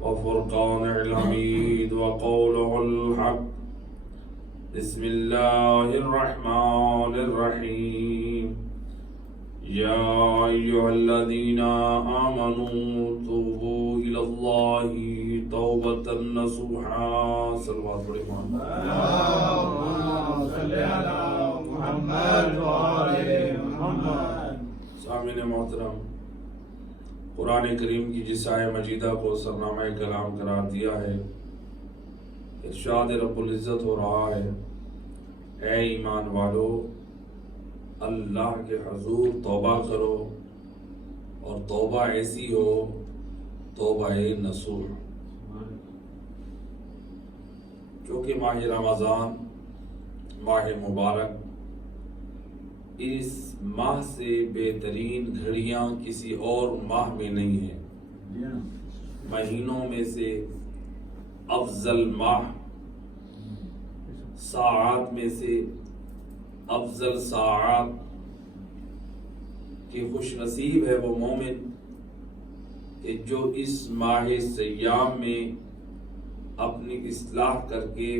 وفرقان الحميد وقوله الحق. بسم الله الرحمن الرحيم. يا أيها الذين آمنوا توبوا إلى الله توبة نصوحا. صلوات الرحمن. اللهم صل على محمد وآل محمد. سامعین محترم، قرآن کریم کی جس آیہ مجیدہ کو سرنامہ کلام قرار دیا ہے، ارشاد رب العزت ہو رہا ہے، اے ایمان والو، اللہ کے حضور توبہ کرو، اور توبہ ایسی ہو، توبہ نصوح. کیونکہ ماہ رمضان ماہ مبارک، اس ماہ سے بہترین گھڑیاں کسی اور ماہ میں نہیں ہیں. مہینوں میں سے افضل ماہ، ساعات میں سے افضل ساعات کی خوش نصیب ہے وہ مومن کہ جو اس ماہ سیام میں اپنی اصلاح کر کے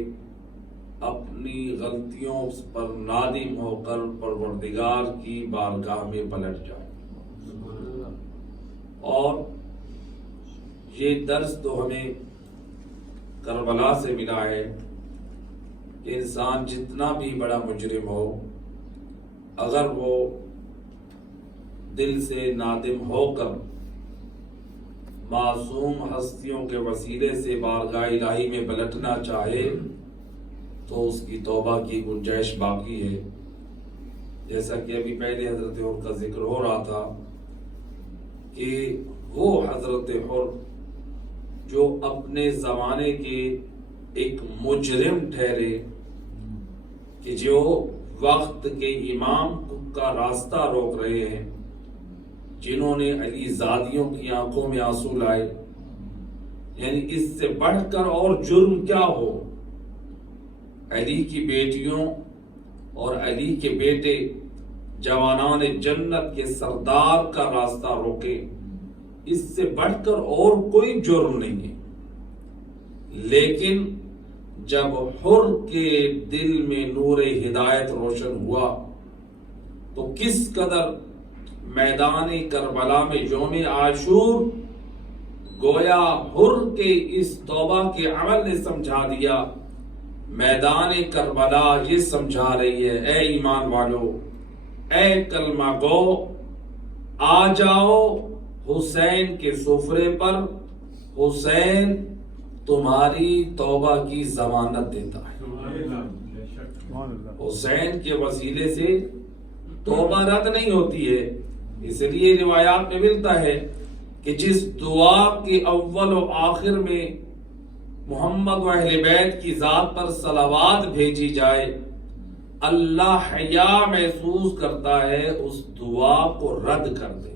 اپنی غلطیوں پر نادم ہو کر پروردگار کی بارگاہ میں پلٹ جائے. اور یہ درس تو ہمیں کربلا سے ملا ہے کہ انسان جتنا بھی بڑا مجرم ہو، اگر وہ دل سے نادم ہو کر معصوم ہستیوں کے وسیلے سے بارگاہ الہی میں پلٹنا چاہے تو اس کی توبہ کی گنجائش باقی ہے. جیسا کہ ابھی پہلے حضرت حر کا ذکر ہو رہا تھا کہ وہ حضرت حر جو اپنے زمانے کے ایک مجرم ٹھہرے، کہ جو وقت کے امام کا راستہ روک رہے ہیں، جنہوں نے علی زادیوں کی آنکھوں میں آنسو لائے. یعنی اس سے بڑھ کر اور جرم کیا ہو؟ علی کی بیٹیوں اور علی کے بیٹے جوانان جنت کے سردار کا راستہ روکے، اس سے بڑھ کر اور کوئی جرم نہیں ہے. لیکن جب حر کے دل میں نور ہدایت روشن ہوا تو کس قدر میدان کربلا میں یوم عاشور گویا حر کے اس توبہ کے عمل نے سمجھا دیا. میدان کربلا یہ سمجھا رہی ہے، اے ایمان والو، اے کلمہ گو، آ جاؤ حسین کے سفرے پر، حسین تمہاری توبہ کی ضمانت دیتا ہے. حسین کے وسیلے سے توبہ رد نہیں ہوتی ہے. اس لیے روایات میں ملتا ہے کہ جس دعا کے اول و آخر میں محمد و اہل بیت کی ذات پر صلوات بھیجی جائے، اللہ حیا محسوس کرتا ہے اس دعا کو رد کر دے.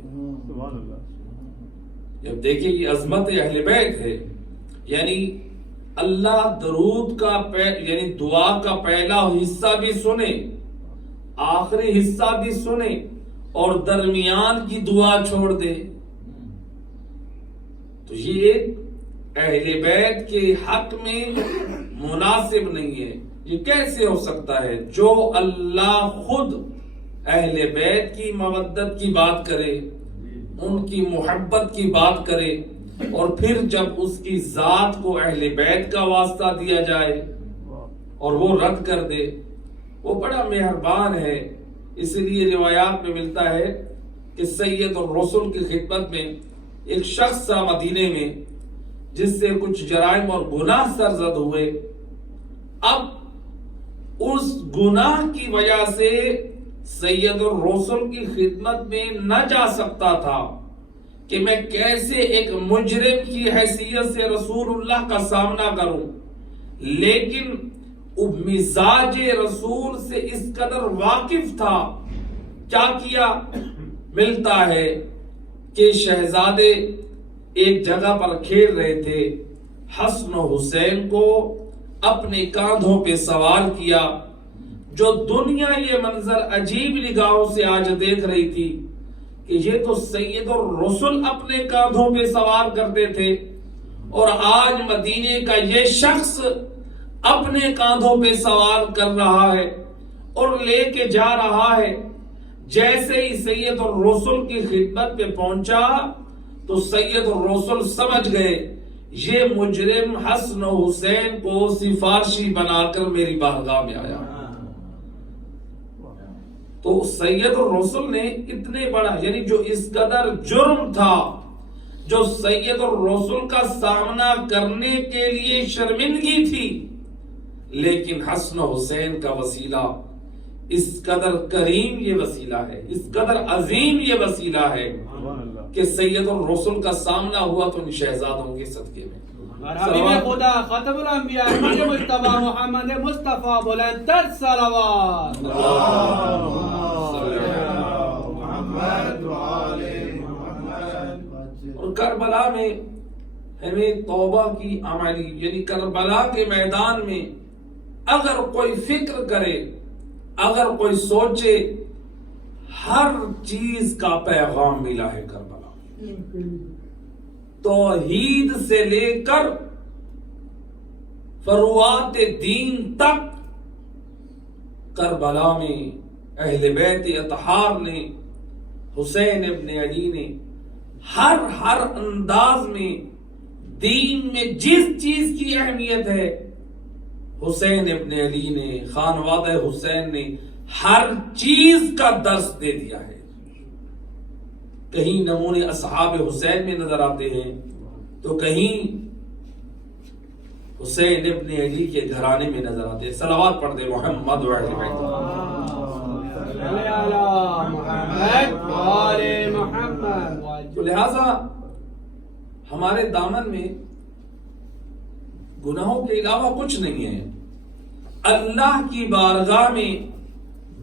جب دیکھیں یہ عظمت اہل بیت ہے، یعنی اللہ درود کا یعنی دعا کا پہلا حصہ بھی سنے، آخری حصہ بھی سنے، اور درمیان کی دعا چھوڑ دے. تو یہ اہل بیت کے حق میں مناسب نہیں ہے. یہ کیسے ہو سکتا ہے؟ جو اللہ خود اہل بیت کی مودت کی بات کرے، ان کی محبت کی بات کرے، اور پھر جب اس کی ذات کو اہل بیت کا واسطہ دیا جائے اور وہ رد کر دے، وہ بڑا مہربان ہے. اس لیے روایات میں ملتا ہے کہ سید الرسل کی خدمت میں ایک شخص تھا مدینے میں جس سے کچھ جرائم اور گناہ سرزد ہوئے. اب اس گناہ کی وجہ سے سید الرسل کی خدمت میں نہ جا سکتا تھا کہ میں کیسے ایک مجرم کی حیثیت سے رسول اللہ کا سامنا کروں. لیکن مزاج رسول سے اس قدر واقف تھا. کیا کیا؟ ملتا ہے کہ شہزادے ایک جگہ پر کھیل رہے تھے، حسن و حسین کو اپنے کاندھوں پہ سوار کیا. جو دنیا یہ منظر عجیب نگاہوں سے آج دیکھ رہی تھی کہ یہ تو سید الرسل اپنے کاندھوں پہ سوار کرتے تھے، اور آج مدینے کا یہ شخص اپنے کاندھوں پہ سوار کر رہا ہے اور لے کے جا رہا ہے. جیسے ہی سید الرسل کی خدمت پہ پہنچا تو سید الرسل سمجھ گئے یہ مجرم حسن و حسین کو سفارشی بنا کر میری بارگاہ میں آیا. تو سید الرسل نے اتنے بڑا یعنی جو اس قدر جرم تھا جو سید الرسل کا سامنا کرنے کے لیے شرمندگی تھی، لیکن حسن و حسین کا وسیلہ اس قدر کریم یہ وسیلہ ہے، اس قدر عظیم یہ وسیلہ ہے کہ سید الرسل کا سامنا ہوا تو ان شہزادوں کے صدقے میں. حبیب خدا خاتم الانبیاء مصطفیٰ محمد مصطفیٰ بلند تر صلوات. اور کربلا میں ہمیں توبہ کی عملی یعنی کربلا کے میدان میں اگر کوئی فکر کرے، اگر کوئی سوچے، ہر چیز کا پیغام ملا ہے کربلا. توحید سے لے کر فروعات دین تک کربلا میں اہل بیت اطہار نے، حسین ابن علی نے ہر انداز میں دین میں جس چیز کی اہمیت ہے حسین ابن علی نے، خانوادہ حسین نے ہر چیز کا درس دے دیا ہے. کہیں نمونے اصحاب حسین میں نظر آتے ہیں تو کہیں حسین ابن علی کے گھرانے میں نظر آتے ہیں. صلوات پڑھ دے محمد و اہل بیت. تو لہذا ہمارے دامن میں گناہوں کے علاوہ کچھ نہیں ہے. اللہ کی بارگاہ میں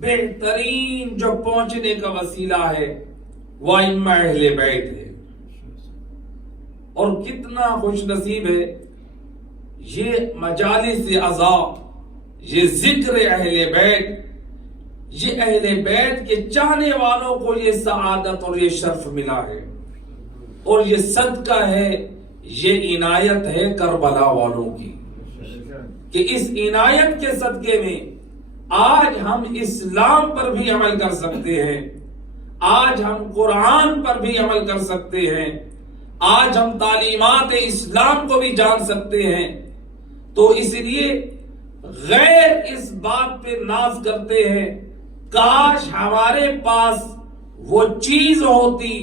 بہترین جو پہنچنے کا وسیلہ ہے وہ ائمہ اہل بیت ہے. اور کتنا خوش نصیب ہے یہ مجالس عزا، یہ ذکر اہل بیت، یہ اہل بیت کے چاہنے والوں کو یہ سعادت اور یہ شرف ملا ہے. اور یہ صدقہ ہے، یہ عنایت ہے کربلا والوں کی کہ اس عنایت کے صدقے میں آج ہم اسلام پر بھی عمل کر سکتے ہیں، آج ہم قرآن پر بھی عمل کر سکتے ہیں، آج ہم تعلیمات اسلام کو بھی جان سکتے ہیں. تو اس لیے غیر اس بات پہ ناز کرتے ہیں کاش ہمارے پاس وہ چیز ہوتی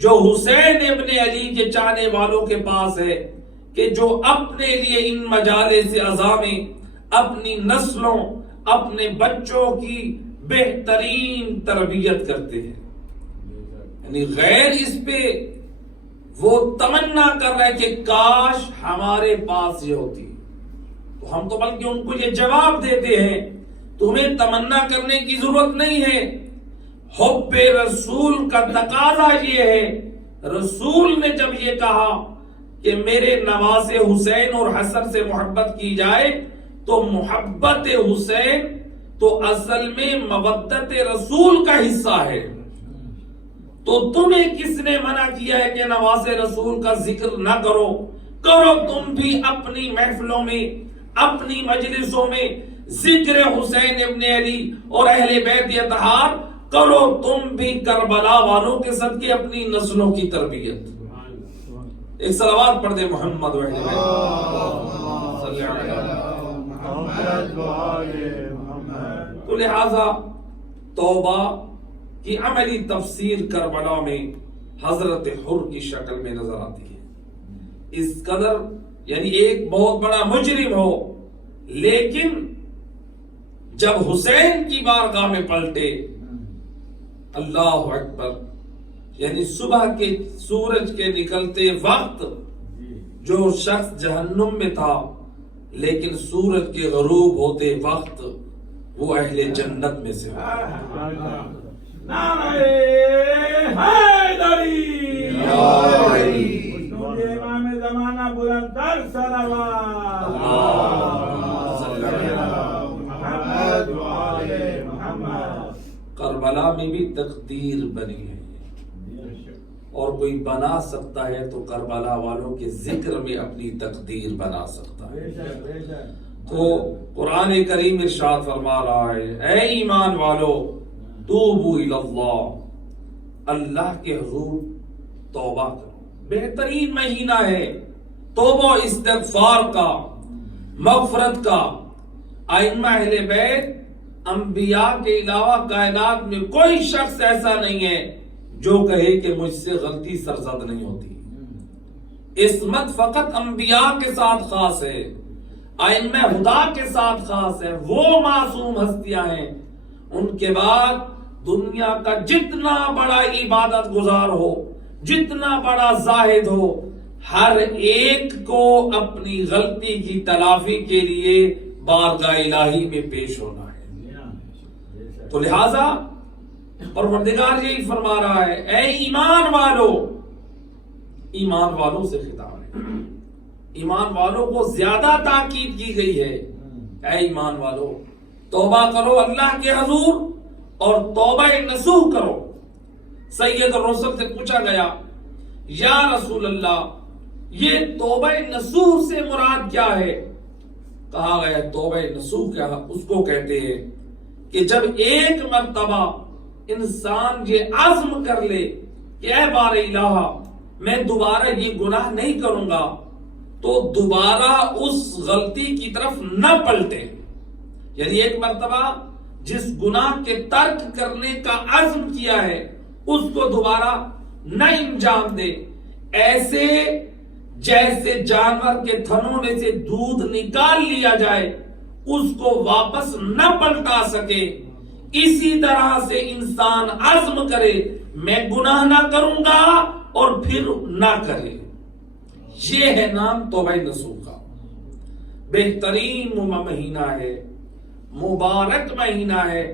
جو حسین ابن علی کے چاہنے والوں کے پاس ہے کہ جو اپنے لیے ان مجالس عزا میں اپنی نسلوں، اپنے بچوں کی بہترین تربیت کرتے ہیں. یعنی غیر اس پہ وہ تمنا کر رہے کہ کاش ہمارے پاس یہ ہوتی. تو ہم تو بلکہ ان کو یہ جواب دیتے ہیں تمہیں تمنا کرنے کی ضرورت نہیں ہے. حب رسول کا تقاضا یہ ہے، رسول نے جب یہ کہا کہ میرے نواز حسین اور حسن سے محبت کی جائے تو محبت حسین تو اصل میں مودت رسول کا حصہ ہے. تو تمہیں کس نے منع کیا ہے کہ نواز رسول کا ذکر نہ کرو؟ کرو تم بھی اپنی محفلوں میں، اپنی مجلسوں میں ذکر حسین ابن علی اور اہل بیت اطہار کرو تم بھی کربلا والوں کے صدقے اپنی نسلوں کی تربیت. ایک صلوات پڑھ دے محمد و اہل بیت. تو لہذا توبہ کی عملی تفسیر کربلا میں حضرت حر کی شکل میں نظر آتی ہے. اس قدر یعنی ایک بہت بڑا مجرم ہو لیکن جب حسین کی بارگاہ میں پلٹے، اللہ اکبر، یعنی صبح کے سورج کے نکلتے وقت جو شخص جہنم میں تھا لیکن سورج کے غروب ہوتے وقت وہ اہل جنت میں سے ہو. امام زمانہ بلند تر صلوات. کربلا میں بھی تقدیر بنی ہے اور کوئی بنا سکتا ہے تو کربلا والوں کے ذکر میں اپنی تقدیر بنا سکتا ہے. تو قرآن کریم ارشاد فرما رہا ہے اے ایمان والو توبوا الی اللہ، اللہ کے حضور توبہ کرو. بہترین مہینہ ہے توبہ استغفار کا، مغفرت کا. ائمہ اہل بیت انبیاء کے علاوہ کائنات میں کوئی شخص ایسا نہیں ہے جو کہے کہ مجھ سے غلطی سرزد نہیں ہوتی. عصمت فقط انبیاء کے ساتھ خاص ہے، ائمہ ہدا کے ساتھ خاص ہے. وہ معصوم ہستیاں ہیں. ان کے بعد دنیا کا جتنا بڑا عبادت گزار ہو، جتنا بڑا زاہد ہو، ہر ایک کو اپنی غلطی کی تلافی کے لیے بارگاہ الہی میں پیش ہونا ہے. تو لہذا پروردگار یہی فرما رہا ہے اے ایمان والو، ایمان والوں سے خطاب ہے. ایمان والوں کو زیادہ تاکید کی گئی ہے. اے ایمان والو توبہ کرو اللہ کے حضور اور توبہ نصوح کرو. سید الرسل سے پوچھا گیا یا رسول اللہ یہ توبہ نصوح سے مراد کیا ہے؟ کہا گیا توبہ نصوح کیا اس کو کہتے ہیں کہ جب ایک مرتبہ انسان یہ عزم کر لے کہ اے بار الہ میں دوبارہ یہ گناہ نہیں کروں گا، تو دوبارہ اس غلطی کی طرف نہ پلٹے. یعنی ایک مرتبہ جس گناہ کے ترک کرنے کا عزم کیا ہے اس کو دوبارہ نہ انجام دے. ایسے جیسے جانور کے تھنوں میں سے دودھ نکال لیا جائے اس کو واپس نہ پلٹا سکے، اسی طرح سے انسان عزم کرے میں گناہ نہ کروں گا اور پھر نہ کرے. یہ ہے نام توبہ نصوح کا. بہترین مہینہ ہے، مبارک مہینہ ہے.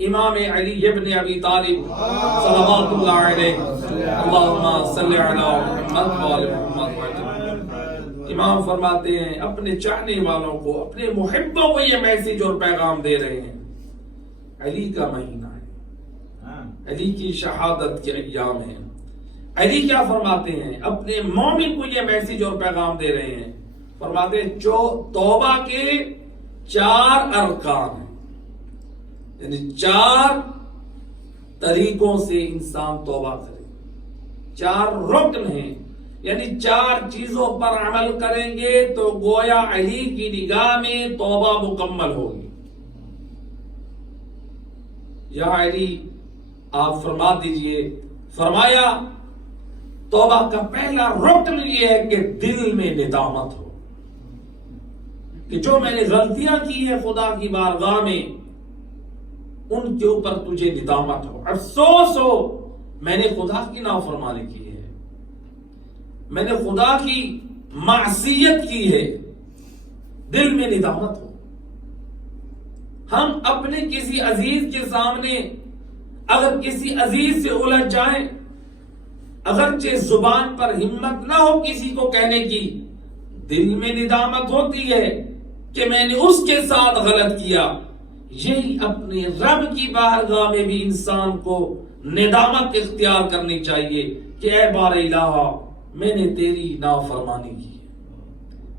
امام علی ابن ابی طالب صلوات اللہ علیہ اللہم صلی علی محمد و آل محمد. امام فرماتے ہیں اپنے چاہنے والوں کو، اپنے محبوں کو یہ میسج اور پیغام دے رہے ہیں. علی کا مہینہ ہے، علی کی شہادت کے ایام ہیں. علی کیا فرماتے ہیں؟ اپنے مومن کو یہ میسج اور پیغام دے رہے ہیں. فرماتے ہیں جو توبہ کے 4 ارکان ہیں، یعنی 4 طریقوں سے انسان توبہ کرے. 4 رکن ہیں، یعنی 4 چیزوں پر عمل کریں گے تو گویا علی کی نگاہ میں توبہ مکمل ہوگی. یا علی آپ فرما دیجئے. فرمایا توبہ کا پہلا رکن یہ ہے کہ دل میں ندامت ہو کہ جو میں نے غلطیاں کی ہیں خدا کی بارگاہ میں ان کے اوپر تجھے ندامت ہو، افسوس ہو میں نے خدا کی نافرمانی کی ہے، میں نے خدا کی معصیت کی ہے. دل میں ندامت ہو. ہم اپنے کسی عزیز کے سامنے اگر کسی عزیز سے الجھ جائیں، اگرچہ زبان پر ہمت نہ ہو کسی کو کہنے کی، دل میں ندامت ہوتی ہے کہ میں نے اس کے ساتھ غلط کیا. یہی اپنے رب کی بارگاہ میں بھی انسان کو ندامت اختیار کرنی چاہیے کہ اے بار الہ میں نے تیری نافرمانی کی،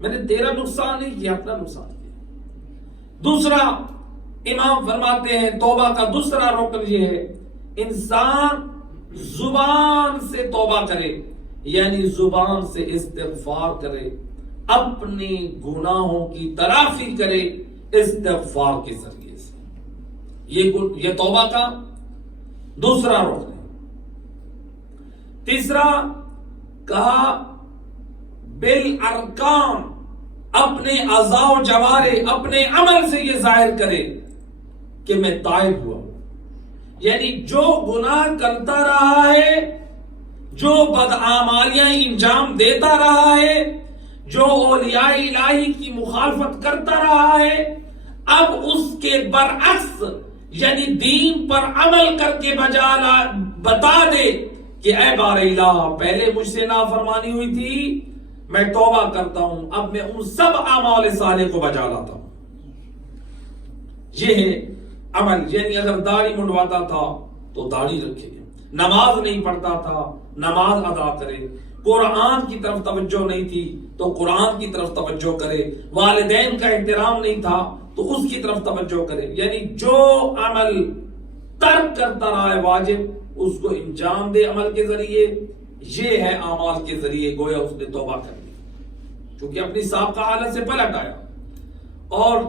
میں نے تیرا نقصان نہیں کیا، اپنا نقصان کیا. دوسرا امام فرماتے ہیں توبہ کا دوسرا رکن یہ ہے انسان زبان سے توبہ کرے، یعنی زبان سے استغفار کرے، اپنے گناہوں کی تلافی کرے استغفار کے ذریعے سے. یہ توبہ کا دوسرا رکن ہے. تیسرا کہا بالارکان، اپنے اعضاء و جوارے اپنے عمل سے یہ ظاہر کرے کہ میں تائب ہوا. یعنی جو گناہ کرتا رہا ہے، جو بدعمالیاں انجام دیتا رہا ہے، جو اولیاء الہی کی مخالفت کرتا رہا ہے، اب اس کے برعکس یعنی دین پر عمل کر کے بتا دے کہ اے بار الہ پہلے مجھ سے نافرمانی ہوئی تھی، میں توبہ کرتا ہوں، اب میں ان سب اعمال صالح کو بجا لاتا ہوں. یہ ہے عمل. یعنی اگر داڑھی منڈواتا تھا تو داڑھی رکھے، نماز نہیں پڑھتا تھا نماز ادا کرے، قرآن کی طرف توجہ نہیں تھی تو قرآن کی طرف توجہ کرے، والدین کا احترام نہیں تھا تو اس کی طرف توجہ کرے، یعنی جو عمل ترک کرتا رہا ہے واجب اس کو انجام دے عمل کے ذریعے، یہ ہے اعمال کے ذریعے گویا اس نے توبہ کر لی چونکہ اپنی سابقہ حالت سے پلٹ آیا۔ اور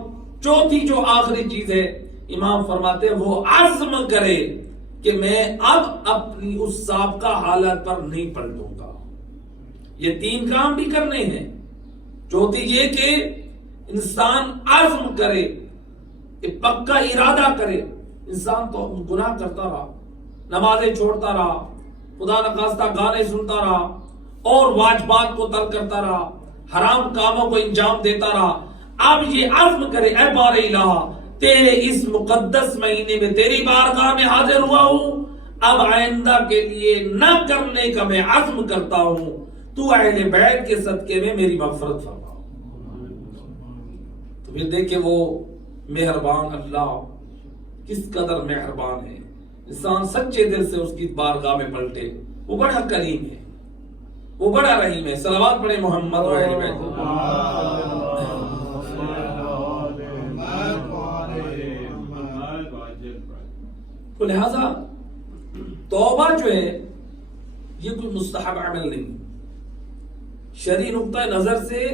چوتھی جو آخری چیز ہے امام فرماتے ہیں وہ عزم کرے کہ میں اب اپنی اس سابقہ حالت پر نہیں پلٹوں گا۔ یہ تین کام بھی کرنے ہیں۔ چوتھی یہ کہ انسان عزم کرے، کہ پکا ارادہ کرے۔ انسان تو گناہ کرتا رہا، نمازیں چھوڑتا رہا، خدا نخواستہ گانے سنتا رہا اور واجبات کو ترک کرتا رہا، حرام کاموں کو انجام دیتا رہا۔ اب یہ عزم کرے اے بار الہ تیرے اس مقدس مہینے میں تیری بارگاہ میں حاضر ہوا ہوں، اب آئندہ کے لیے نہ کرنے کا میں عزم کرتا ہوں، تو اہل بیت کے صدقے میں میری مغفرت فرما۔ تو پھر دیکھیں وہ مہربان اللہ کس قدر مہربان ہے، انسان سچے دل سے اس کی بارگاہ میں پلٹے، وہ بڑا کریم ہے، وہ بڑا رحیم ہے۔ صلوات پڑھیں محمد و اہل بیت۔ تو لہذا توبہ جو ہے یہ کوئی مستحب عمل نہیں، شرعی نقطہ نظر سے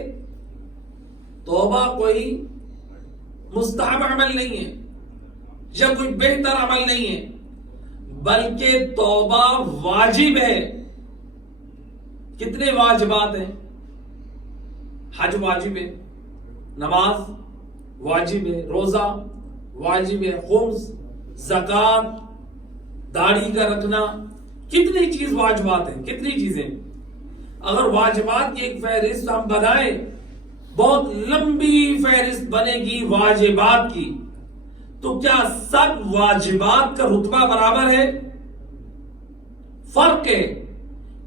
توبہ کوئی مستحب عمل نہیں ہے یا کوئی بہتر عمل نہیں ہے، بلکہ توبہ واجب ہے۔ کتنے واجبات ہیں؟ حج واجب ہے، نماز واجب ہے، روزہ واجب ہے، خمس، زکات، داڑھی کا رکھنا، کتنی چیز واجبات ہیں، کتنی چیزیں۔ اگر واجبات کی ایک فہرست ہم بنائیں، بہت لمبی فہرست بنے گی واجبات کی، تو کیا سب واجبات کا رتبہ برابر ہے؟ فرق ہے،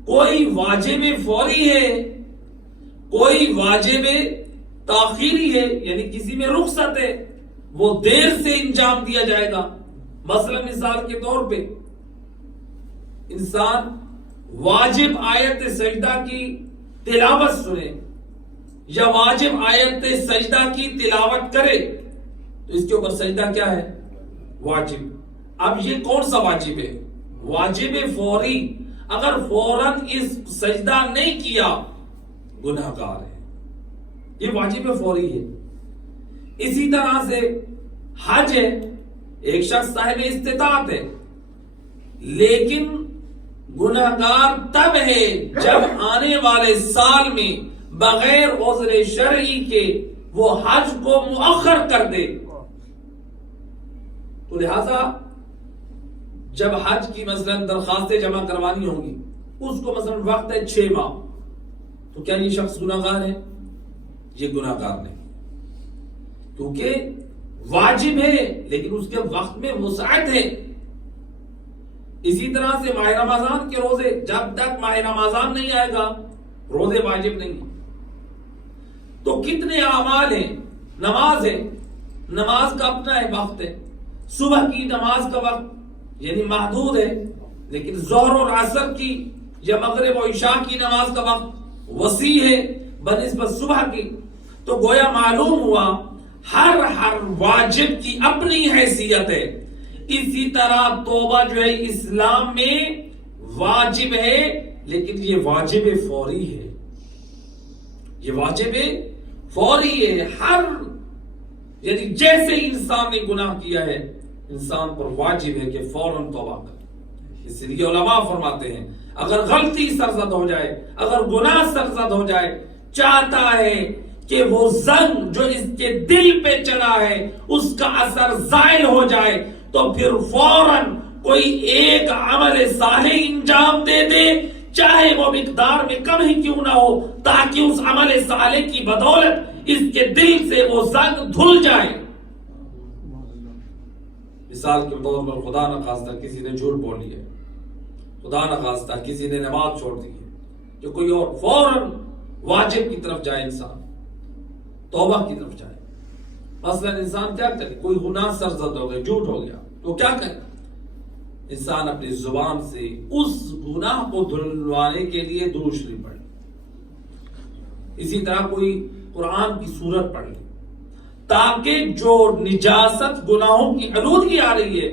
کوئی واجب فوری ہے، کوئی واجب تاخیری ہے، یعنی کسی میں رخصت ہے، وہ دیر سے انجام دیا جائے گا۔ مثلا مثال کے طور پہ انسان واجب آیت سجدہ کی تلاوت سنے یا واجب آیت سجدہ کی تلاوت کرے تو اس کے اوپر سجدہ کیا ہے؟ واجب۔ اب یہ کون سا واجب ہے؟ واجب فوری۔ اگر فوراً اس سجدہ نہیں کیا گناہ گار ہے، یہ واجب فوری ہے۔ اسی طرح سے حج ہے، ایک شخص صاحب استطاعت ہے لیکن گناہگار تب ہے جب آنے والے سال میں بغیر عذر شرعی کے وہ حج کو مؤخر کر دے۔ تو لہذا جب حج کی مثلا درخواستیں جمع کروانی ہوں گی، اس کو مثلا وقت ہے 6 ماہ، تو کیا یہ شخص گناہگار ہے؟ یہ گناہگار نہیں، کیونکہ واجب ہے لیکن اس کے وقت میں وسعت ہے۔ اسی طرح سے ماہ رمضان کے روزے، جب تک ماہ رمضان نہیں آئے گا روزے واجب نہیں۔ تو کتنے اعمال ہیں؟ نماز ہے، نماز کا اپنا ہے وقت ہے، صبح کی نماز کا وقت یعنی محدود ہے، لیکن ظہر اور عصر کی یا مغرب و عشاء کی نماز کا وقت وسیع ہے بنسبت صبح کی۔ تو گویا معلوم ہوا ہر واجب کی اپنی حیثیت ہے۔ اسی طرح توبہ جو ہے اسلام میں واجب ہے لیکن یہ واجب فوری ہے، یہ واجب فوری ہے۔ ہر یعنی جیسے انسان نے گناہ کیا ہے انسان پر واجب ہے کہ فوراً توبہ کرے۔ اس لیے علماء فرماتے ہیں اگر غلطی سرزد ہو جائے، اگر گناہ سرزد ہو جائے، چاہتا ہے کہ وہ زنگ جو اس کے دل پہ چلا ہے اس کا اثر زائل ہو جائے، تو پھر فوراً کوئی ایک عمل صالح انجام دے دے، چاہے وہ مقدار میں کم ہی کیوں نہ ہو، تاکہ اس عمل صالح کی بدولت اس کے دل سے وہ زنگ دھل جائے۔ مثال کے طور پر خدا نخواستہ کسی نے جھوٹ بول لیا، خدا نخواستہ کسی نے نماز چھوڑ دی ہے، کہ کوئی اور فوراً واجب کی طرف جائے، انسان توبہ کی طرف جائے۔ مثلا انسان کیا کرے؟ کوئی گناہ سرزد ہو گیا، جھوٹ ہو گیا، تو کیا کرے؟ انسان اپنی زبان سے اس گناہ کو دھلوانے کے لیے درود شریف پڑھے. اسی طرح کوئی قرآن کی سورت پڑھ لے تاکہ جو نجاست گناہوں کی آلودگی آ رہی ہے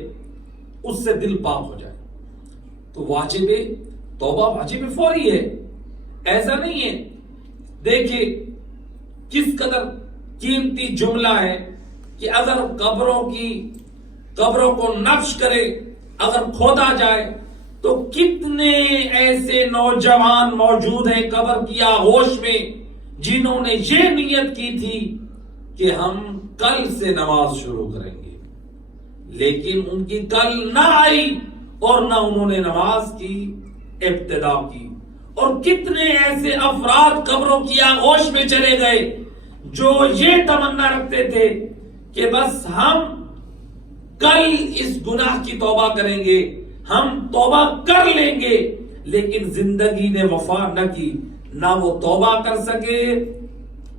اس سے دل پاک ہو جائے. تو واجب توبہ واجب فوری ہے، ایسا نہیں ہے. دیکھیں کس قدر قیمتی جملہ ہے کہ اگر قبروں کو نقش کرے، اگر کھودا جائے تو کتنے ایسے نوجوان موجود ہیں قبر کی آغوش میں جنہوں نے یہ نیت کی تھی کہ ہم کل سے نماز شروع کریں گے، لیکن ان کی کل نہ آئی اور نہ انہوں نے نماز کی ابتدا کی. اور کتنے ایسے افراد قبروں کی آغوش میں چلے گئے جو یہ تمنا رکھتے تھے کہ بس ہم کل اس گناہ کی توبہ کریں گے، ہم توبہ کر لیں گے، لیکن زندگی نے وفا نہ کی، نہ وہ توبہ کر سکے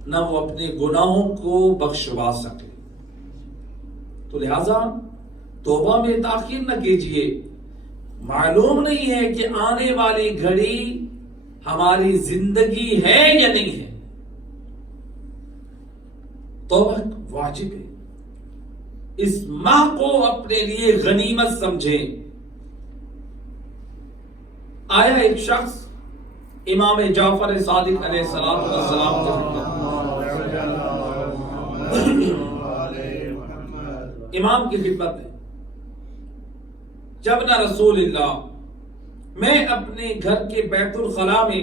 نہ وہ اپنے گناہوں کو بخشوا سکے. تو لہذا توبہ میں تاخیر نہ کیجئے. معلوم نہیں ہے کہ آنے والی گھڑی ہماری زندگی ہے یا نہیں ہے. توبہ واجب ہے. اس ماہ کو اپنے لیے غنیمت سمجھیں. آیا ایک شخص امام جعفر صادق علیہ السلام کے خدمت. امام کی خدمت ہے. جب نہ رسول اللہ، میں اپنے گھر کے بیت الخلاء میں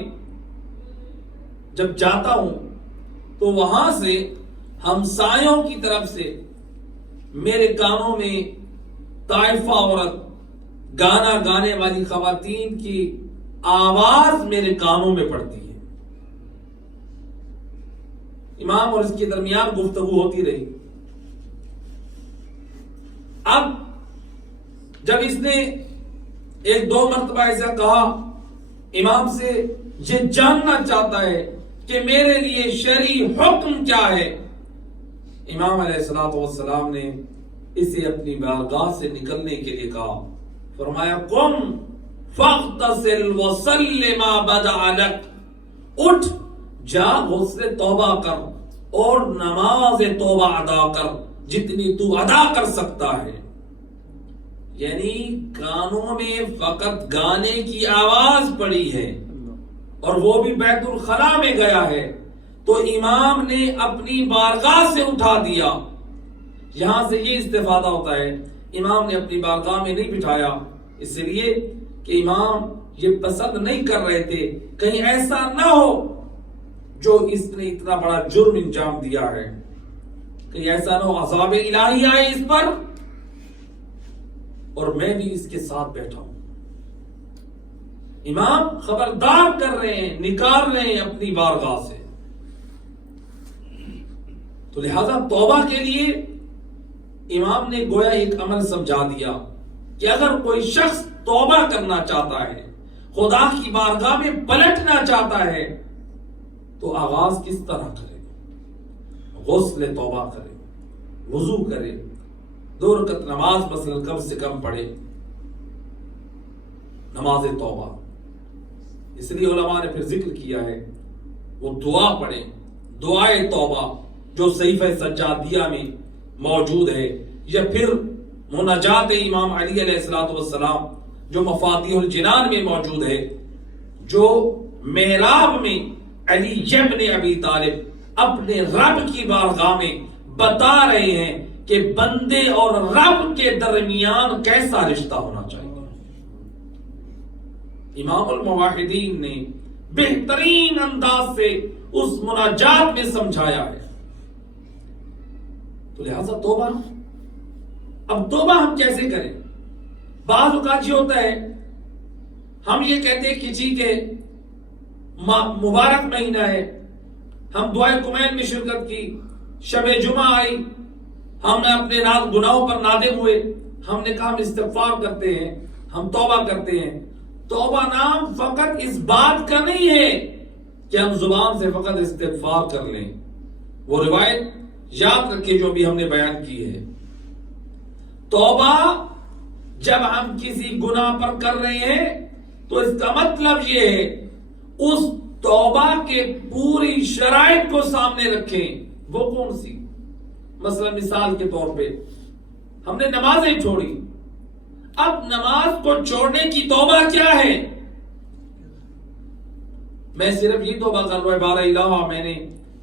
جب جاتا ہوں تو وہاں سے ہمسایوں کی طرف سے میرے کانوں میں طائفہ عورت، گانا گانے والی خواتین کی آواز میرے کانوں میں پڑتی ہے. امام اور اس کے درمیان گفتگو ہوتی رہی. اب جب اس نے ایک دو مرتبہ ایسا کہا، امام سے یہ جاننا چاہتا ہے کہ میرے لیے شرعی حکم کیا ہے. امام علیہ السلام نے اسے اپنی بارگاہ سے نکلنے کے لیے کہا. فرمایا قم فاغتسل وصل ما بدا لک، اٹھ جا غسل توبہ کر اور نماز توبہ ادا کر جتنی تو ادا کر سکتا ہے. یعنی کانوں میں فقط گانے کی آواز پڑی ہے اور وہ بھی بیت الخلاء میں گیا ہے تو امام نے اپنی بارگاہ سے اٹھا دیا. یہاں سے یہ استفادہ ہوتا ہے، امام نے اپنی بارگاہ میں نہیں بٹھایا اس لیے کہ امام یہ پسند نہیں کر رہے تھے کہیں ایسا نہ ہو جو اس نے اتنا بڑا جرم انجام دیا ہے، کہیں ایسا نہ ہو عذاب الہی آئے اس پر اور میں بھی اس کے ساتھ بیٹھا ہوں. امام خبردار کر رہے ہیں، نکال رہے ہیں اپنی بارگاہ سے. تو لہذا توبہ کے لیے امام نے گویا ایک عمل سمجھا دیا کہ اگر کوئی شخص توبہ کرنا چاہتا ہے، خدا کی بارگاہ میں پلٹنا چاہتا ہے تو آغاز کس طرح کرے؟ غسل توبہ کرے، وضو کرے، 2 رکعت نماز مثلا کم سے کم پڑھے، نماز توبہ. اس لیے علماء نے پھر ذکر کیا ہے وہ دعا پڑھے، دعائے توبہ جو صحیفہ سجادیہ میں موجود ہے، یا پھر مناجات امام علی علیہ السلام جو مفاتیح الجنان میں موجود ہے، جو محراب میں علی ابن ابی طالب اپنے رب کی بارگاہ میں بتا رہے ہیں کہ بندے اور رب کے درمیان کیسا رشتہ ہونا چاہیے. امام الموحدین نے بہترین انداز سے اس مناجات میں سمجھایا ہے. تو لہذا توبہ، اب توبہ ہم کیسے کریں؟ بعض اوقات یہ ہوتا ہے ہم یہ کہتے ہیں کہ جی کہ مبارک مہینہ ہے، ہم دعائے کمین میں شرکت کی، شب جمعہ آئی، ہم نے اپنے گناہوں پر نادم ہوئے، ہم نے کہا ہم استغفار کرتے ہیں، ہم توبہ کرتے ہیں. توبہ نام فقط اس بات کا نہیں ہے کہ ہم زبان سے فقط استغفار کر لیں. وہ روایت یاد رکھیں جو بھی ہم نے بیان کی ہے. توبہ جب ہم کسی گناہ پر کر رہے ہیں تو اس کا مطلب یہ ہے اس توبہ کے پوری شرائط کو سامنے رکھیں. وہ کون سی؟ مثلا مثال کے طور پہ ہم نے نمازیں چھوڑی. اب نماز کو چھوڑنے کی توبہ کیا ہے؟ میں صرف یہ توبہ کر رہا ہوں بارہ الہ میں نے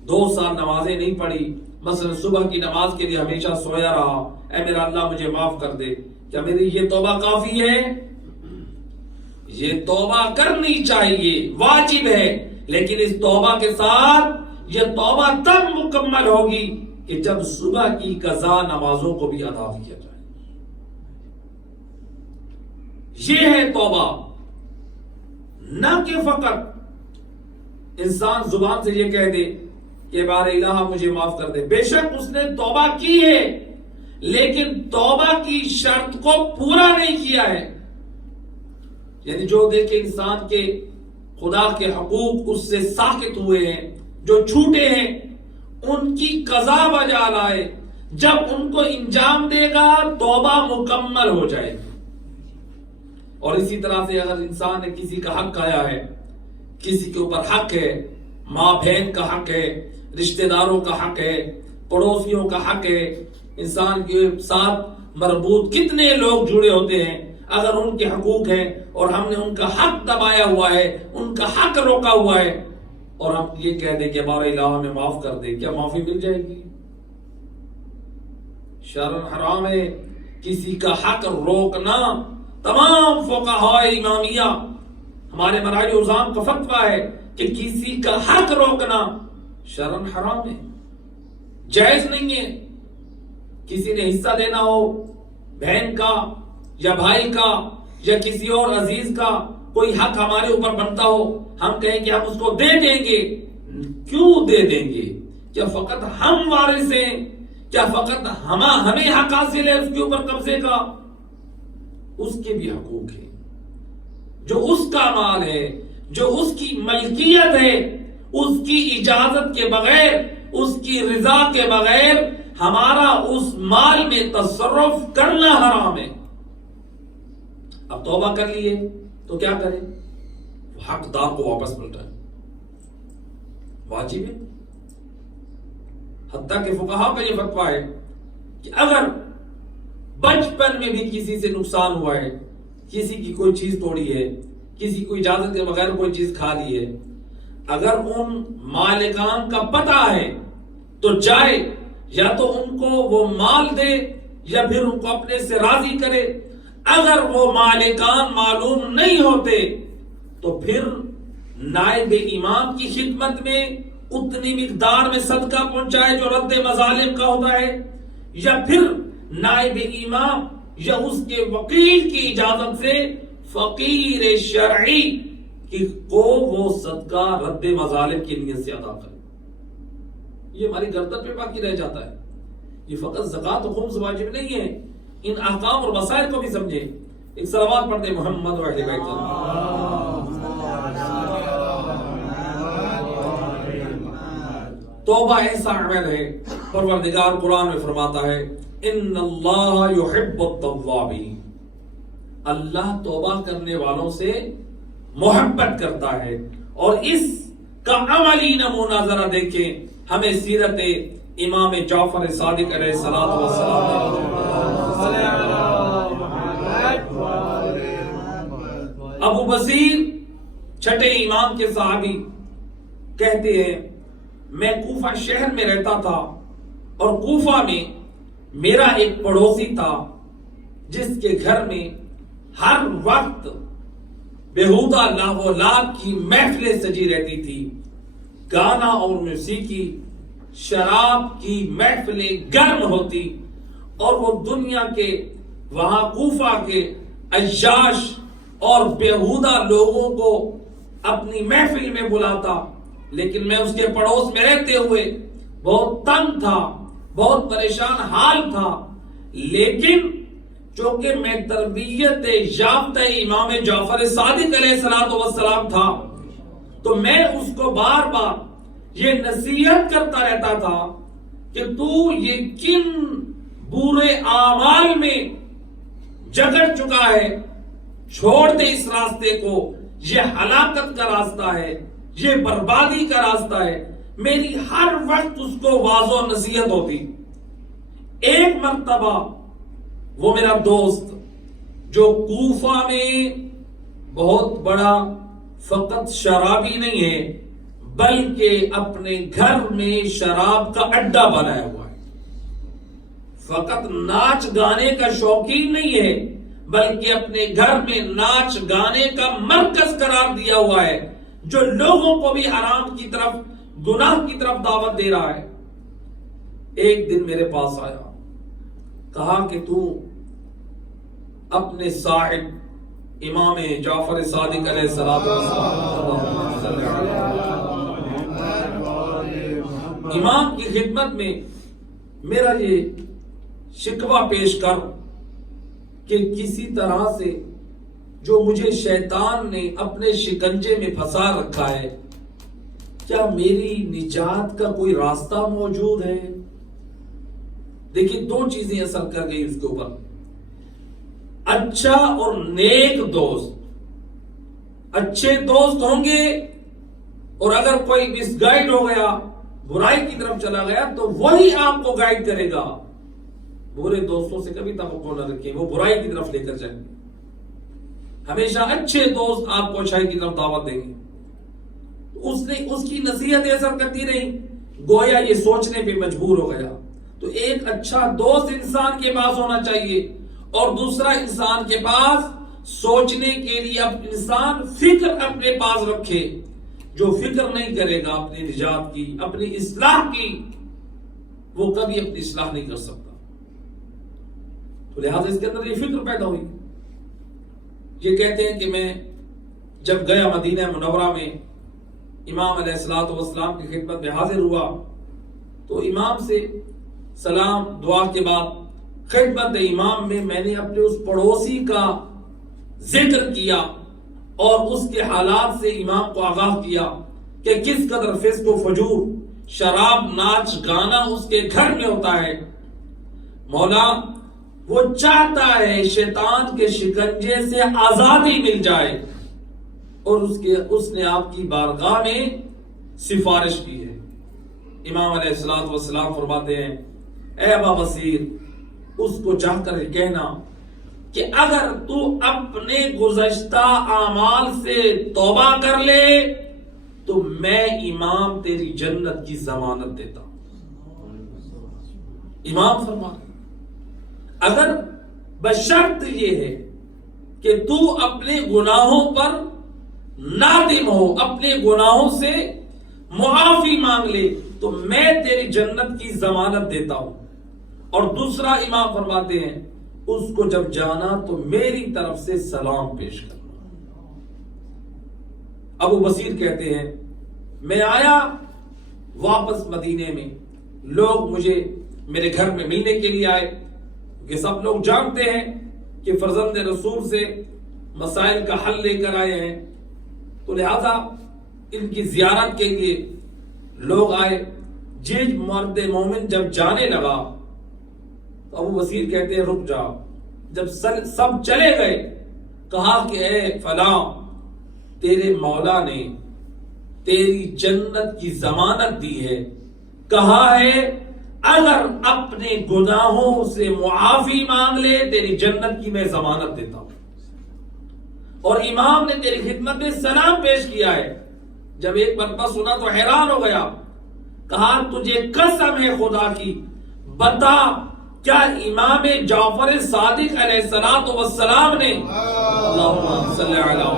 2 سال نمازیں نہیں پڑھی، مثلا صبح کی نماز کے لیے ہمیشہ سویا رہا، اے میرا اللہ مجھے معاف کر دے. کیا میری یہ توبہ کافی ہے؟ یہ توبہ کرنی چاہیے، واجب ہے، لیکن اس توبہ کے ساتھ یہ توبہ تب مکمل ہوگی کہ جب صبح کی قضا نمازوں کو بھی ادا کیا جائے. یہ ہے توبہ، نہ کہ فقط انسان زبان سے یہ کہہ دے کہ بارے الہ مجھے معاف کر دے. بے شک اس نے توبہ کی ہے، لیکن توبہ کی شرط کو پورا نہیں کیا ہے. یعنی جو دیکھے انسان کے خدا کے حقوق اس سے ساقط ہوئے ہیں، جو چھوٹے ہیں، ان کی قضا بجا لائے. جب ان کو انجام دے گا توبہ مکمل ہو جائے گی. اور اسی طرح سے اگر انسان نے کسی کا حق کھایا ہے، کسی کے اوپر حق ہے، ماں بہن کا حق ہے، رشتہ داروں کا حق ہے، پڑوسیوں کا حق ہے، انسان کے ساتھ مربوط کتنے لوگ جڑے ہوتے ہیں، اگر ان کے حقوق ہیں اور ہم نے ان کا حق دبایا ہوا ہے، ان کا حق روکا ہوا ہے، اور ہم یہ کہہ دیں کہ ہمارے الہ ہمیں معاف کر دے، کیا معافی مل جائے گی؟ شرعاً حرام ہے کسی کا حق روکنا. تمام فقہاء امامیہ، ہمارے مراجع عظام کا فتویٰ ہے کہ کسی کا حق روکنا شرعاً حرام ہے، جائز نہیں ہے. کسی نے حصہ دینا ہو بہن کا یا بھائی کا یا کسی اور عزیز کا، کوئی حق ہمارے اوپر بنتا ہو، ہم کہیں کہ ہم اس کو دے دیں گے. کیوں دے دیں گے؟ کیا فقط ہم وارث ہیں؟ کیا فقط ہمیں حق حاصل ہے اس کے اوپر قبضے کا؟ اس کے بھی حقوق ہیں. جو اس کا مال ہے، جو اس کی ملکیت ہے، اس کی اجازت کے بغیر، اس کی رضا کے بغیر ہمارا اس مال میں تصرف کرنا حرام ہے. اب توبہ کر لیے تو کیا کریں؟ حقدار کو واپس پلٹائیں، واجب ہے. حتیٰ کہ فقہاء کا یہ فتویٰ ہے کہ اگر بچپن میں بھی کسی سے نقصان ہوا ہے، کسی کی کوئی چیز توڑی ہے، کسی کو اجازت کے بغیر کوئی چیز کھا لی ہے، اگر ان مالکان کا پتہ ہے تو جائے، یا تو ان کو وہ مال دے یا پھر ان کو اپنے سے راضی کرے. اگر وہ مالکان معلوم نہیں ہوتے تو پھر نائب امام کی خدمت میں اتنی مقدار میں صدقہ پہنچائے جو رد مظالم کا ہوتا ہے، یا پھر نائب امام یا اس کے وکیل کی اجازت سے فقیر شرعی کو وہ صدقہ رد مظالم کی نیت سے ادا کرے. یہ ہماری گردن پہ باقی رہ جاتا ہے. یہ فقط زکوٰۃ و خمس واجب نہیں ہے، ان احکام اور مسائل کو بھی سمجھیں. ایک صلوات پڑھتے محمد و اہل بیت. توبہ ایسا عمل ہے، پروردگار قرآن میں فرماتا ہے ان اللہ یحب التوابین، اللہ توبہ کرنے والوں سے محبت کرتا ہے. اور اس کا عملی نمونہ ذرا دیکھیں، ہمیں سیرت امام جعفر صادق علیہ الصلوۃ والسلام. ابو بصیر چھٹے امام کے صحابی کہتے ہیں میں کوفہ شہر میں رہتا تھا اور کوفہ میں میرا ایک پڑوسی تھا جس کے گھر میں ہر وقت بیہودہ لاو لاب کی محفلیں سجی رہتی تھی، گانا اور موسیقی، شراب کی محفلیں گرم ہوتی، اور وہ دنیا کے وہاں کوفہ کے عیاش اور بیہودہ لوگوں کو اپنی محفل میں بلاتا. لیکن میں اس کے پڑوس میں رہتے ہوئے بہت تنگ تھا، بہت پریشان حال تھا. لیکن چونکہ میں تربیت یافتہ امام جعفر صادق علیہ الصلوۃ والسلام تھا تو میں اس کو بار بار یہ نصیحت کرتا رہتا تھا کہ تو یہ کن برے اعمال میں جگڑ چکا ہے، چھوڑ دے اس راستے کو، یہ ہلاکت کا راستہ ہے، یہ بربادی کا راستہ ہے۔ میری ہر وقت اس کو واضح و نصیحت ہوتی۔ ایک مرتبہ وہ میرا دوست جو کوفہ میں بہت بڑا فقط شرابی نہیں ہے بلکہ اپنے گھر میں شراب کا اڈا بنایا ہوا ہے، فقط ناچ گانے کا شوقین نہیں ہے بلکہ اپنے گھر میں ناچ گانے کا مرکز قرار دیا ہوا ہے، جو لوگوں کو بھی حرام کی طرف، گناہ کی طرف دعوت دے رہا ہے۔ ایک دن میرے پاس آیا، کہا کہ تو اپنے صاحب امام جعفر صادق علیہ السلام امام کی خدمت میں میرا یہ شکوہ پیش کر کہ کسی طرح سے جو مجھے شیطان نے اپنے شکنجے میں پھنسا رکھا ہے، کیا میری نجات کا کوئی راستہ موجود ہے؟ دیکھیے دو چیزیں اثر کر گئی اس کے اوپر، اچھا اور نیک دوست۔ اچھے دوست ہوں گے اور اگر کوئی مس گائیڈ ہو گیا، برائی کی طرف چلا گیا، تو وہی آپ کو گائیڈ کرے گا۔ برے دوستوں سے کبھی توقع نہ رکھیں، وہ برائی کی طرف لے کر جائیں گے۔ ہمیشہ اچھے دوست آپ کو اچھائی کی طرف دعوت دیں گے۔ اس کی نصیحت اثر کرتی رہی، گویا یہ سوچنے پہ مجبور ہو گیا۔ تو ایک اچھا دوست انسان کے پاس ہونا چاہیے، اور دوسرا انسان کے پاس سوچنے کے لیے اب انسان فکر اپنے پاس رکھے۔ جو فکر نہیں کرے گا اپنی نجات کی، اپنی اصلاح کی، وہ کبھی اپنی اصلاح نہیں کر سکتا۔ تو لہذا اس کے اندر یہ فکر پیدا ہوئی۔ یہ کہتے ہیں کہ میں جب گیا مدینہ منورہ میں، امام علیہ الصلوۃ والسلام کی خدمت میں حاضر ہوا، تو امام سے سلام دعا کے بعد خدمت امام میں نے اپنے اس پڑوسی کا ذکر کیا اور اس کے حالات سے امام کو آگاہ کیا کہ کس قدر فسق و فجور، شراب، ناچ گانا اس کے گھر میں ہوتا ہے۔ مولا وہ چاہتا ہے شیطان کے شکنجے سے آزادی مل جائے، اور اس نے آپ کی بارگاہ میں سفارش کی ہے۔ امام علیہ الصلوۃ والسلام فرماتے ہیں، اے ابا بصیر، اس کو جا کر کہنا کہ اگر تو اپنے گزشتہ اعمال سے توبہ کر لے تو میں امام تیری جنت کی ضمانت دیتا ہوں۔ امام فرماتے اگر بشرط یہ ہے کہ تو اپنے گناہوں پر نادم ہو، اپنے گناہوں سے معافی مانگ لے تو میں تیری جنت کی ضمانت دیتا ہوں۔ اور دوسرا امام فرماتے ہیں، اس کو جب جانا تو میری طرف سے سلام پیش کرنا۔ ابو بصیر کہتے ہیں، میں آیا واپس مدینے میں، لوگ مجھے میرے گھر میں ملنے کے لیے آئے، کہ سب لوگ جانتے ہیں کہ فرزند رسول سے مسائل کا حل لے کر آئے ہیں، تو لہذا ان کی زیارت کے لیے لوگ آئے۔ جج مرد مومن جب جانے لگا تو ابو بصیر کہتے ہیں رک جا۔ جب سب چلے گئے، کہا کہ اے فلاں، تیرے مولا نے تیری جنت کی ضمانت دی ہے، کہا ہے اگر اپنے گناہوں سے معافی مانگ لے تیری جنت کی میں ضمانت دیتا ہوں۔ اور امام نے تیری خدمت میں سلام پیش کیا ہے۔ جب ایک مرتبہ سنا تو حیران ہو گیا، کہا تجھے قسم ہے خدا کی، بتا کیا امام جعفر صادق علیہ الصلوۃ والسلام نے اللہم صلی علی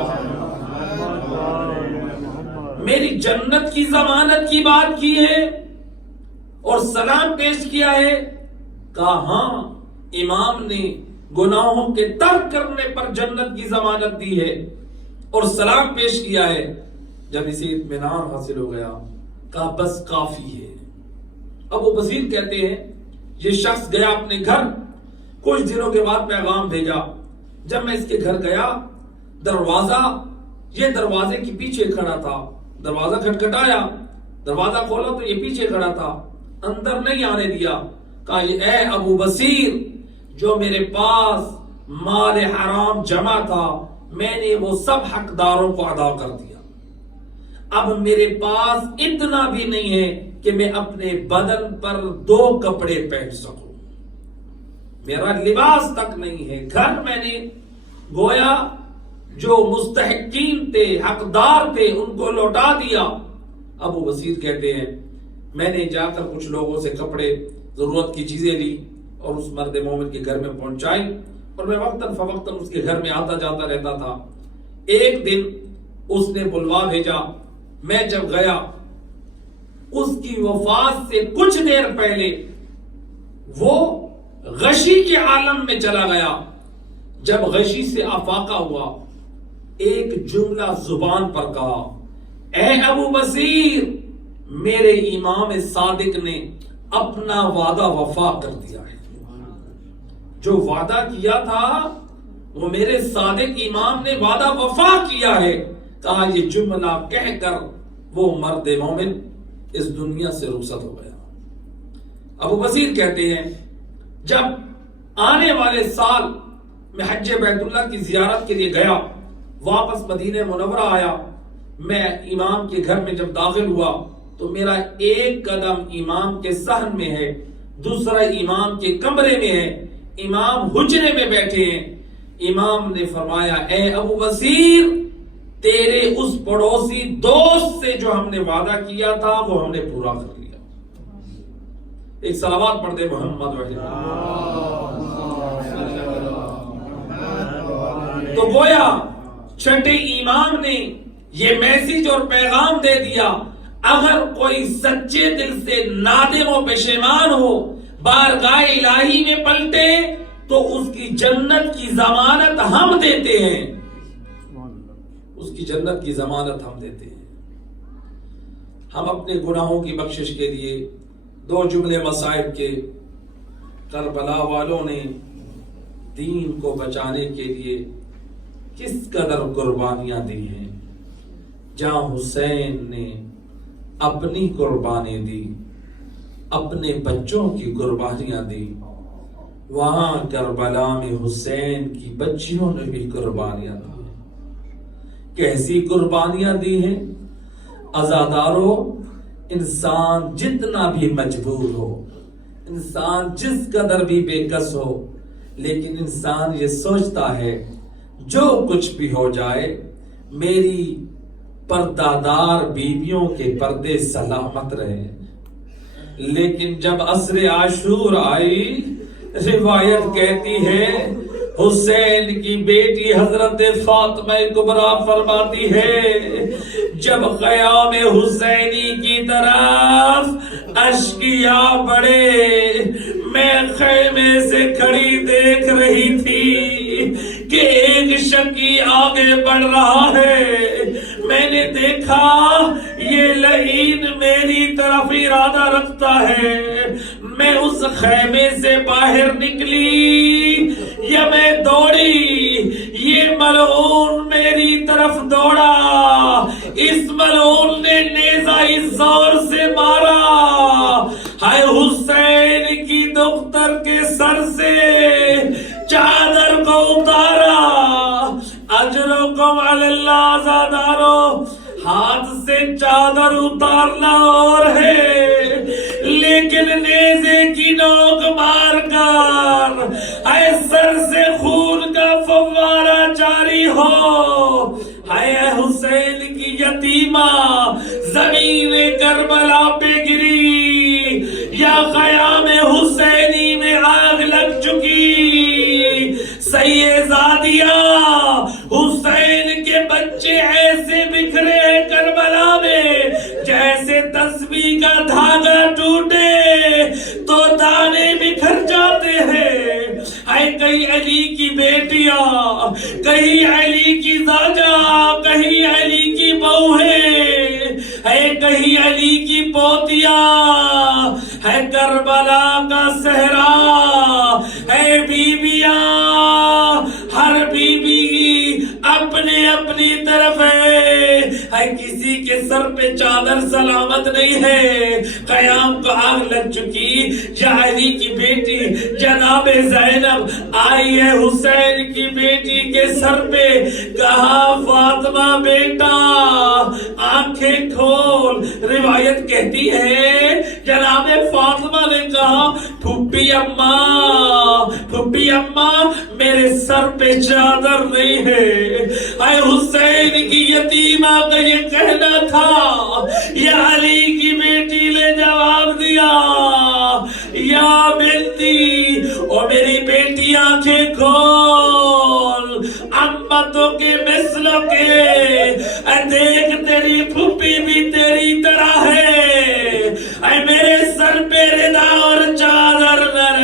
میری جنت کی ضمانت کی بات کی ہے اور سلام پیش کیا ہے؟ کہا ہاں، امام نے گناہوں کے ترک کرنے پر جنت کی ضمانت دی ہے اور سلام پیش کیا ہے۔ جب اسے اطمینان حاصل ہو گیا، کہا بس کافی ہے۔ ابو بصیر کہتے ہیں، یہ شخص گیا اپنے گھر، کچھ دنوں کے بعد پیغام بھیجا۔ جب میں اس کے گھر گیا، یہ دروازے کے پیچھے کھڑا تھا، دروازہ کھٹکھٹایا، دروازہ کھولا تو یہ پیچھے کھڑا تھا، اندر نہیں آنے دیا۔ کہا اے ابو بصیر، جو میرے پاس مال حرام جمع تھا، میں نے وہ سب حقداروں کو ادا کر دیا۔ اب میرے پاس اتنا بھی نہیں ہے کہ میں اپنے بدن پر 2 کپڑے پہن سکوں، میرا لباس تک نہیں ہے۔ گھر میں نے گویا جو مستحقین تھے، حقدار تھے، ان کو لوٹا دیا۔ ابو بصیر کہتے ہیں میں نے جا کر کچھ لوگوں سے کپڑے، ضرورت کی چیزیں لی اور اس مرد مومن کے گھر میں پہنچائی، اور میں وقتاً فوقتاً اس کے گھر میں آتا جاتا رہتا تھا۔ ایک دن اس نے بلوا بھیجا، میں جب گیا، اس کی وفات سے کچھ دیر پہلے وہ غشی کے عالم میں چلا گیا۔ جب غشی سے افاقہ ہوا، ایک جملہ زبان پر کہا، اے ابو بصیر، میرے امام صادق نے اپنا وعدہ وفا کر دیا ہے۔ جو وعدہ کیا تھا وہ میرے صادق امام نے وعدہ وفا کیا ہے۔ کہا یہ جملہ کہہ کر وہ مرد مومن اس دنیا سے رخصت ہو گیا۔ ابو بصیر کہتے ہیں جب آنے والے سال میں حج بیت اللہ کی زیارت کے لیے گیا، واپس مدینہ منورہ آیا، میں امام کے گھر میں جب داخل ہوا تو میرا ایک قدم امام کے صحن میں ہے، دوسرا امام کے کمرے میں ہے، امام حجرے میں بیٹھے ہیں۔ امام نے فرمایا اے ابو بصیر، تیرے اس پڑوسی دوست سے جو ہم نے وعدہ کیا تھا وہ ہم نے پورا کر لیا۔ ایک صلوات پڑھ دے محمد تو گویا چھٹے امام نے یہ میسج اور پیغام دے دیا، اگر کوئی سچے دل سے نادم و پشیمان ہو، بارگاہ الہی میں پلٹے تو اس کی جنت کی ضمانت ہم دیتے ہیں، اس کی جنت کی ضمانت ہم دیتے ہیں۔ ہم اپنے گناہوں کی بخشش کے لیے 2 جملے مصائب کے، کربلا والوں نے دین کو بچانے کے لیے کس قدر قربانیاں دی ہیں۔ جہاں حسین نے اپنی قربانی دی، اپنے بچوں کی قربانیاں دی، وہاں کربلا میں حسین کی بچیوں نے بھی قربانیاں دی۔ کیسی قربانیاں دی ہیں؟ عزادارو، انسان جتنا بھی مجبور ہو، انسان جس قدر بھی بے کس ہو، لیکن انسان یہ سوچتا ہے جو کچھ بھی ہو جائے میری پردادار بیویوں کے پردے سلامت رہے۔ لیکن جب عصر عاشور آئی، روایت کہتی ہے حسین کی بیٹی حضرت فاطمہ کبریٰ فرماتی ہے جب قیام حسینی کی طرف اشکیا بڑھے، میں خیمے سے کھڑی دیکھ رہی تھی کہ ایک شکی آگے بڑھ رہا ہے۔ میں نے دیکھا یہ لعین میری طرف ارادہ رکھتا ہے۔ میں اس خیمے سے باہر نکلی یا میں دوڑی، یہ ملعون میری طرف دوڑا، اس ملعون نے نیزہ اس زور سے مارا، ہائے حسین کی دختر کے سر سے چادر کو اتارا۔ اجرکم علی اللہ، عزادارو، ہاتھ سے چادر اتارنا اور ہے، لیکن نیزے کی نوک مار کر اے سر سے خون کا فوارہ جاری ہو، اے حسین کی یتیمہ زمین کربلا پہ گری یا قیام حسینی میں آگ لگ چکی۔ سیدزادیہ، حسین کے بچے ایسے بکھرے ہیں کربلا میں جیسے تسبیح کا دھاگا ٹوٹے تو دانے بکھر جاتے ہیں۔ اے کہیں علی کی بیٹیاں، کہیں علی کی زوجہ، کہیں علی کی بہویں، اے کہیں علی کی پوتیاں، ہے کربلا کا صحرا، اے بیویاں، ہر بیوی اپنے اپنی طرف ہے، کسی کے سر پہ چادر سلامت نہیں ہے، قیام کو آگ لگ چکی۔ یا علی کی بیٹی جناب زینب آئی ہے حسین کی بیٹی کے سر پہ، کہا فاطمہ بیٹا آنکھیں کھول۔ روایت کہتی ہے جناب فاطمہ نے کہا پھپھی اماں میرے سر پہ چادر نہیں ہے۔ اے حسین کی یتیمہ کا یہ کہنا تھا۔ یا علی کی بیٹی نے جواب دیا یا بنتی، اور میری بیٹی آنکھیں کھول، امتوں کے مثلوں کے دیکھ تیری